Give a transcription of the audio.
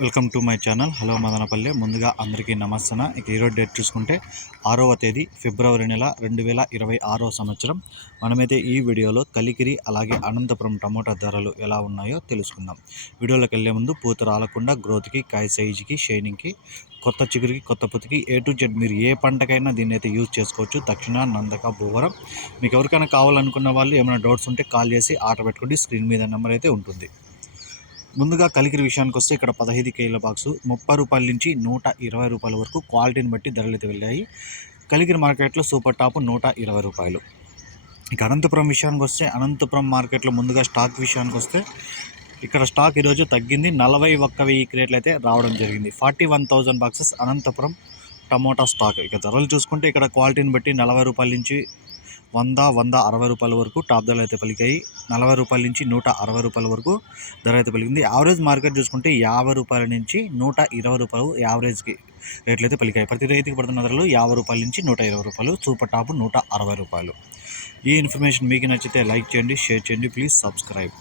Welcome to my channel. Hello Madanapalle. ముందుగా అందరికీ నమస్తన ఇక ఈరోజు డేట్ చూసుకుంటే ఆరవ తేదీ ఫిబ్రవరి నెల రెండు వేల ఇరవై ఆరో సంవత్సరం. మనమైతే ఈ వీడియోలో కలికిరి అలాగే అనంతపురం టమోటా ధరలు ఎలా ఉన్నాయో తెలుసుకుందాం. వీడియోలోకి వెళ్ళే ముందు పూత రాలకుండా గ్రోత్కి కాయ సైజుకి షైనింగ్కి కొత్త చిగురికి కొత్త పుతికి ఏ టు జెడ్ మీరు ఏ పంటకైనా దీన్ని అయితే యూజ్ చేసుకోవచ్చు. దక్షిణ నందక భూవరం మీకు ఎవరికైనా కావాలనుకున్న వాళ్ళు ఏమైనా డౌట్స్ ఉంటే కాల్ చేసి ఆర్డర్ పెట్టుకోండి. స్క్రీన్ మీద నెంబర్ అయితే ఉంటుంది. ముందుగా కలికిరి విషయానికి వస్తే ఇక్కడ పదహైదు కేజీల బాక్సు ముప్పై రూపాయల నుంచి నూట ఇరవై రూపాయల వరకు క్వాలిటీని బట్టి ధరలు అయితే వెళ్ళాయి. కలికిరి మార్కెట్లో సూపర్ టాప్ నూట ఇరవై రూపాయలు. ఇక అనంతపురం విషయానికి వస్తే అనంతపురం మార్కెట్లో ముందుగా స్టాక్ విషయానికి వస్తే ఇక్కడ స్టాక్ ఈరోజు తగ్గింది. నలభై ఒక్క వెయ్యి క్రేట్లు అయితే రావడం జరిగింది. Forty one thousand boxes Anantapur tomato stock. ఇక ధరలు చూసుకుంటే ఇక్కడ క్వాలిటీని బట్టి నలభై రూపాయల నుంచి వంద వంద అరవై రూపాయల వరకు టాప్ ధరలు అయితే పలికాయి. నలభై రూపాయల నుంచి నూట అరవై రూపాయల వరకు ధర అయితే పలికింది. యావరేజ్ మార్కెట్ చూసుకుంటే యాభై రూపాయల నుంచి నూట ఇరవై రూపాయలు యావరేజ్కి రేట్లు అయితే పలికాయి. ప్రతి రైతుకి పడుతున్న ధరలు యాభై రూపాయల నుంచి నూట ఇరవై రూపాయలు సూపర్ టాప్ నూట అరవై రూపాయలు. ఈ ఇన్ఫర్మేషన్ మీకు నచ్చితే లైక్ చేయండి షేర్ చేయండి ప్లీజ్ సబ్స్క్రైబ్.